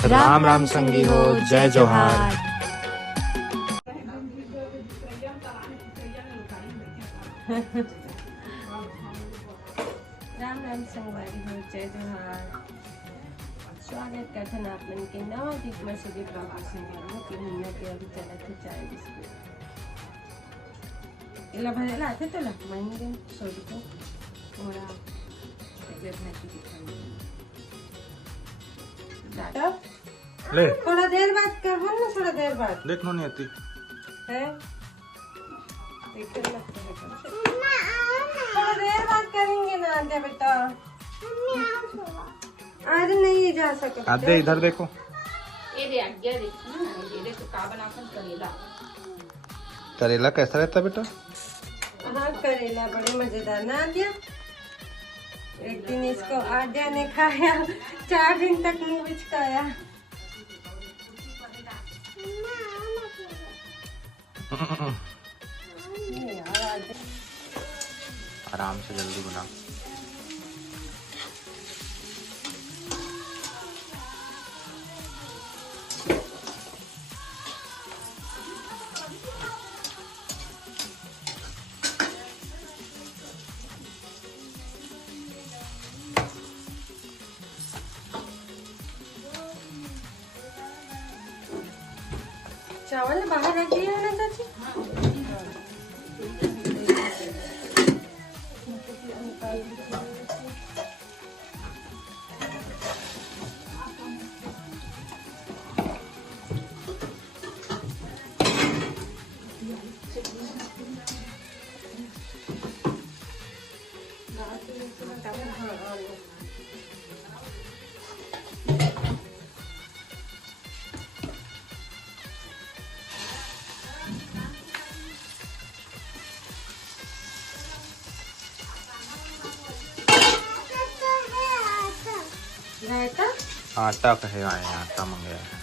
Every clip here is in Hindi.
राम राम संगी हो, जय जोहार। राम राम संगवारी हो, जय जोहार। स्वागत करते हैं आप मन के नवा गीत में सभी बाबू संगवारी की महीना के अभी चला थे चाय बिस्कुट इला भरेला आते तो ला महीने सोडी को थोड़ा एक भाती दिखाई दादा ले थोड़ा देर बाद कर ना, थोड़ा देर बाद देखनो नहीं आती है थोड़ा देर बाद करेंगे ना आद्या बेटा। आज नहीं जा सकते आद्या इधर देखो। ये दे आज्ञा देखो ना, ये देखो का बनाकर करेला। करेला कैसा रहता है बेटा? हाँ करेला बड़े मजेदार ना आद्या। एक दिन इसको आद्या ने खाया, 4 दिन तक मुंह बिचकाया। आराम से जल्दी बना। चावल बाहर रख दिया है ना चाची? आटा कहे आए, आटा मंगाया है,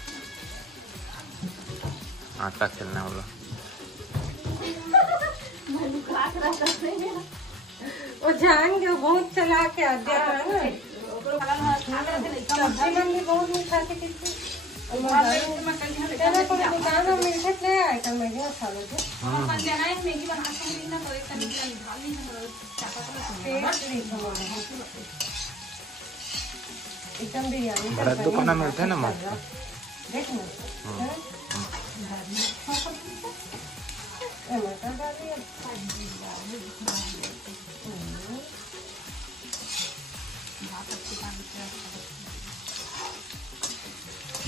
आटा खेलने वाला। वो जान के बहुत चला के आद्या है ना। सब्जी में भी बहुत नहीं खाते किसी। चलो कोई दुकान में मिलते ले आए कल मैगी खा लो थे। एकदम बिरयानी बड़ा दुकान में मिलते हैं ना मस्त। देख ना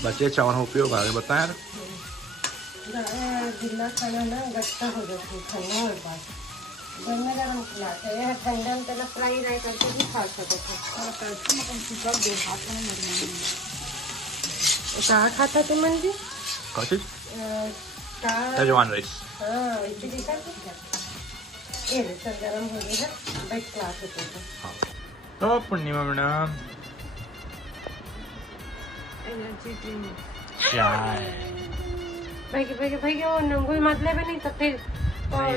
बचे चावल का उपयोग आगे बताएं। गिल्ला खाना ना गट्टा हो जाती है ठंडा हो बाद गर्मा गर्म खिलाते हैं। ठंडा में पहले फ्राई राई करके भी खा सकते थे। कहाँ खाता तुम मन जी? कौन चीज? सजवान राइस। हाँ इडली खा सकते। ये सब गर्म हो गया बैठ क्लास होते थे। तो पूर्णिमा मैडम एनर्जी ड्रिंक चाय भाई वो नंगुल मतलब है नहीं तो फिर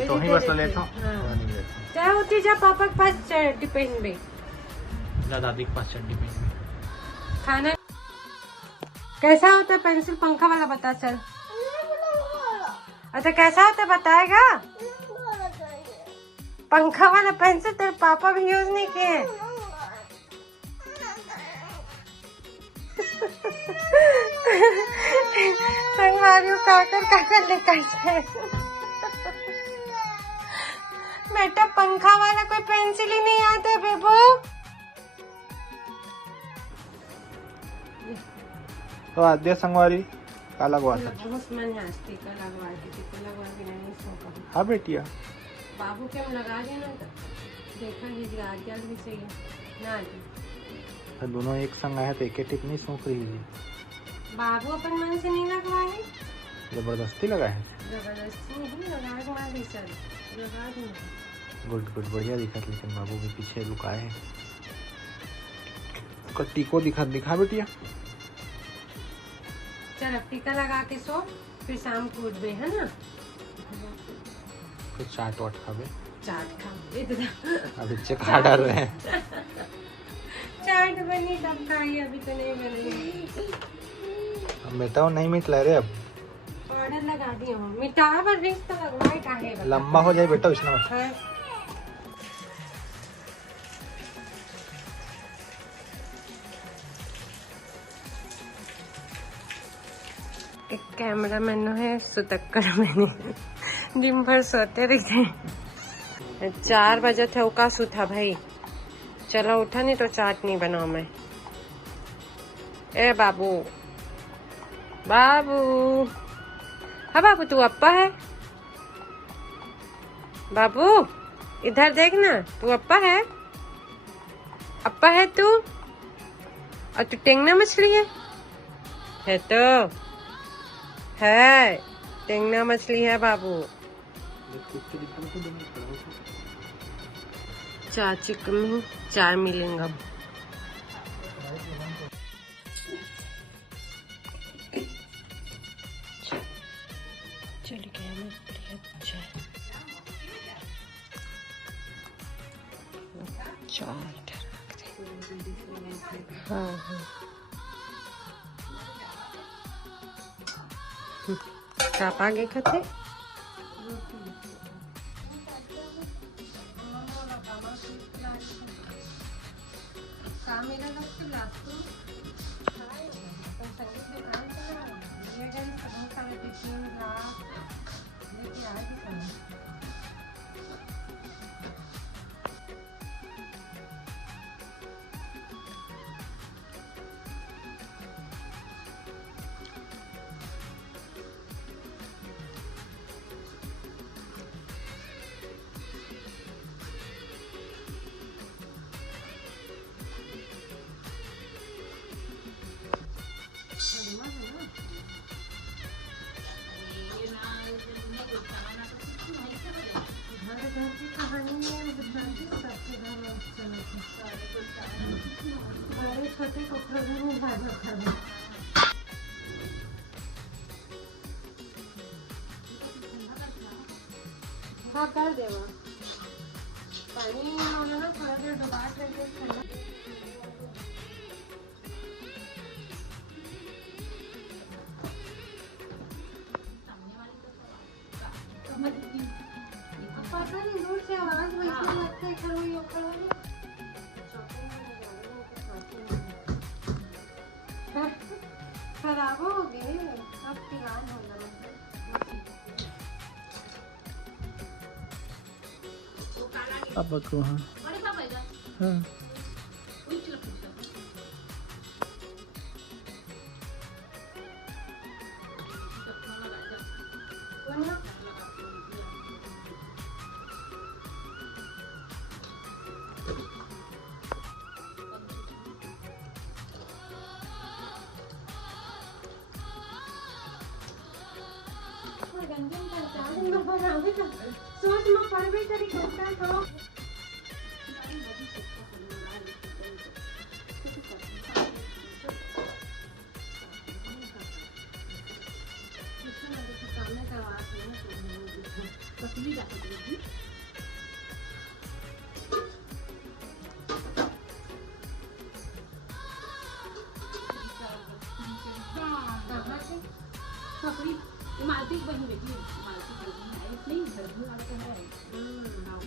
तो ही बस लेता हूँ। चाहे होती जा पापा के पास डिपेंड बे दादी के पास चड्डी पे खाना कैसा होता है। पेंसिल पंखा वाला बता चल। अच्छा कैसा होता है बताएगा? पंखा वाला पेंसिल तेरे पापा भी यूज नहीं किए। काकर लेकर बेटा पंखा वाला कोई पेंसिल ही नहीं आता बेबू। तो आद्या संगवारी का लगवा था। बहुत मन है टीका लगवा के नहीं सोचा। हाँ बेटिया बाबू के हम लगा देना तो देखा लीजिए आज्ञा भी चाहिए ना जी। दोनों एक संग आए तो एक टिप नहीं सूख रही है। बाबू अपन मन से नहीं लगवाए, जबरदस्ती लगा है। जबरदस्ती नहीं लगा सर लगा दूंगा। गुड गुड बढ़िया दिखा। लेकिन बाबू के पीछे लुकाए हैं। टीको दिखा बेटिया। चल अब टीका लगा के सो फिर शाम को उठबे है ना। फिर चाट वाट खावे। चाट खाओ अभी खा डाल रहे हैं। चाट बनी तब खाई, अभी तो नहीं बनी। मिटाओ नहीं मिट ला रे अब पाउडर लगा दी हूँ मिटावा पर रिंग तो लगवाए काहे बता। लंबा हो जाए बेटा इसमें हाँ। एक कैमरा मैन है सुतक्कर मैंने दिन भर सोते रहे 4 बजे थे उका सुता भाई चलो उठा नहीं तो चाटनी बनाओ मैं। ए बाबू बाबू हाँ बाबू तू अप्पा है बाबू इधर देखना तू अप्पा है तू और तू टेंगना मछली है तो है टेंगना मछली है बाबू। चाची कमी 4 मिलेंगे चल गया अच्छा चार हाँ हाँ आप आगे खाते छोटे कपड़ों में भाजा खाना हाँ कर देवा पानी होना ना थोड़ा देर डुबा करके खाना। पता नहीं दूर से आवाज वैसे लगता है खड़ो यो खड़ो खराब हो गए अब तिरान हो गया अब को हाँ हाँ सोच में पड़ भी करी करता तो मालती बनी बेटी मालती नहीं घर में वाला तो है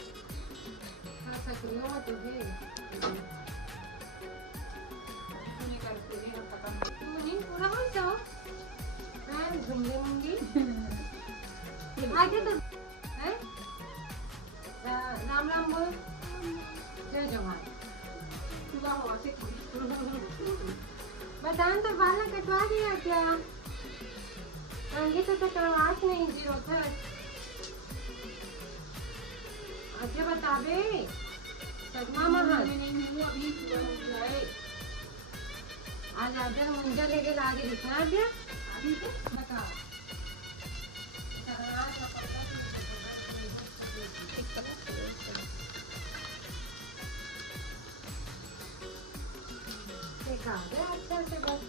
हाँ सक्रिय तो है नहीं पूरा हो जाओ हाँ घूमने होंगी आगे तो है राम राम बोल जय जवान बतान तो बाल कटवा दिया क्या आगे तो करवास नहीं जीरो था अच्छा बता बे सगमा महल अभी आज आधर मुंजा लेके आगे दिखा दिया अभी तो बता देखा दे अच्छा से बस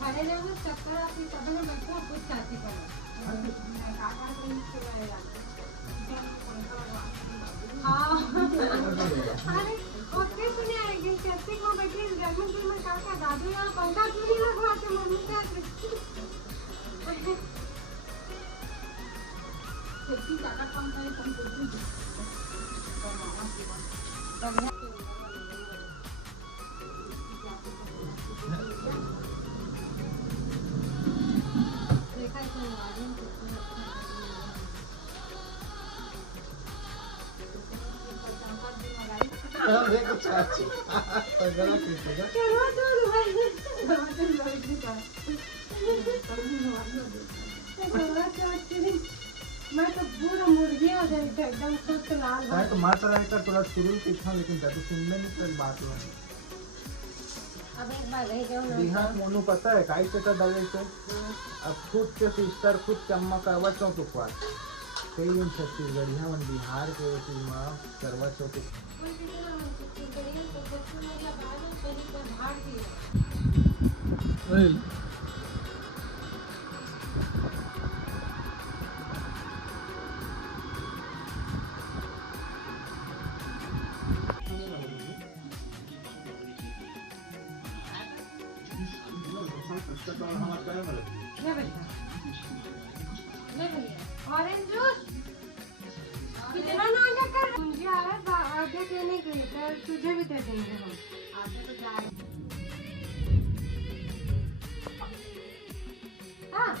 खड़े जाओगे चक्कर आती तब ना बैठो कुछ चाहती करो हाँ अरे ओके सुनिए आएगी कैसे को बैठी गर्मी दिन में काका दादी यहाँ पंखा क्यों नहीं लगवाते मम्मी का खेती ज्यादा कम है कम मैं तो पूरा मुर्गी हो गई थी एकदम सुस्त लाल मैं तो माता रानी का थोड़ा शुरू पूछा लेकिन दादू सुनने नहीं कर बात हुआ। अब एक बार रह जाओ ना बिहार मोनू पता है काई चटा डाले से अब खुद के सिस्टर खुद चम्मा करवा चौथ उपवास कई दिन छत्तीसगढ़ यहाँ मन बिहार के माँ करवा चौथ ऑरेंज जूस कितना ना कर मुझे आ रहा है आधे देने के लिए तुझे भी दे देंगे हम आधे तो जाए हाँ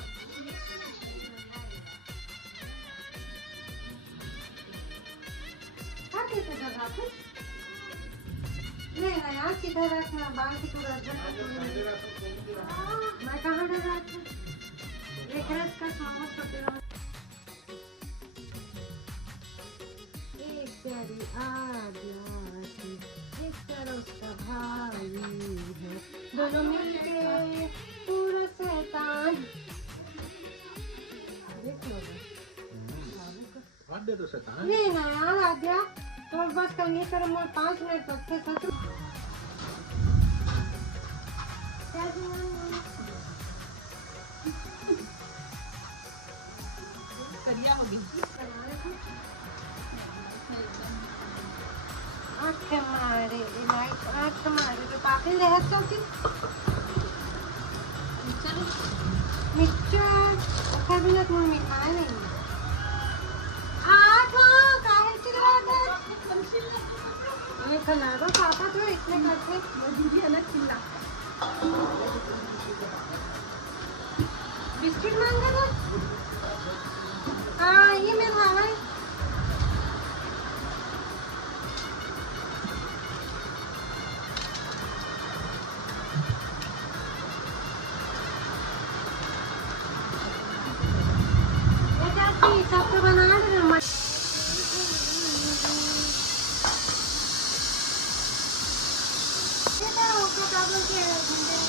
क्या कैसे कर रहा था नहीं ना यार किधर रखना बाल की तरह मैं कहाँ डर रहा था एक रस का स्वागत करते रहो प्यारी आदिवासी एक तरफ का भाई है दोनों मिलके पूरा शैतान देख लो दे तो शैतान नहीं ना यार आद्या तो बस कहीं करो मैं 5 मिनट तक से सच करिया होगी आँख मारे लाइट आँख मारे तो पाकिल रह सकती मिक्सचर ओखर बिना तुम मिठाई नहीं आँख काहे चिल्लाते मैं खिला दो पापा तो इतने करते दीदी अलग चिल्ला बिस्किट मांगा था हाँ ये मैं खावा है सबको बना देना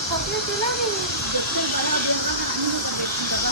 छोटे चला नहीं जितने बड़ा देना कहानी को कनेक्शन करना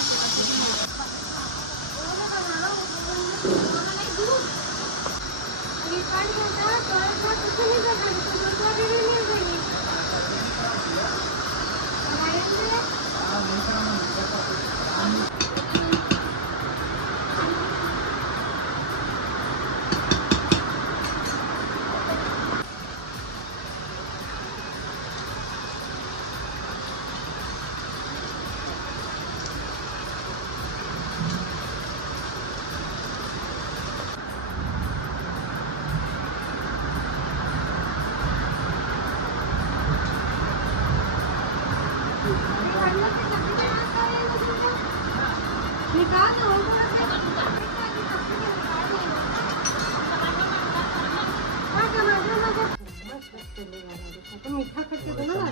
तो मीठा करके देना ना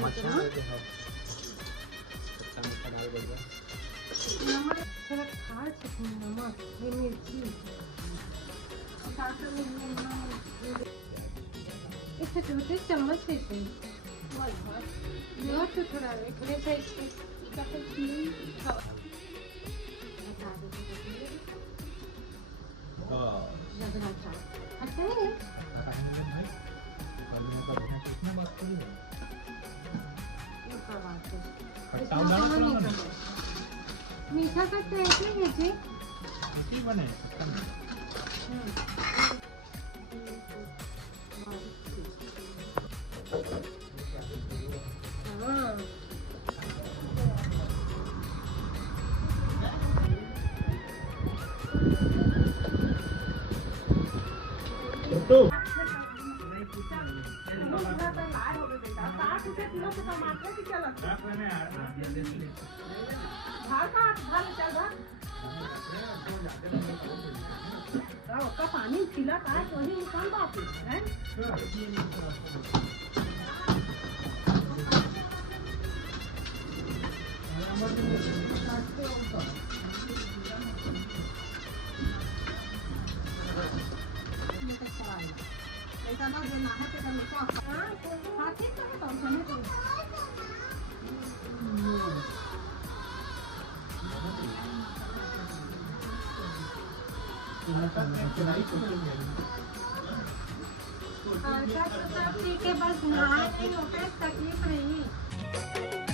नमक थोड़ा खा सकते नमक ये मिर्ची इससे छोटे चम्मच से तो थोड़ा एक साइज के खा सकते हैं ऐसे ही जी। ऐसे बने हाँ तो का पानी खिला था वही निकाल बाप है ठीक है, बस नहाए नहीं होता है, तकलीफ नहीं।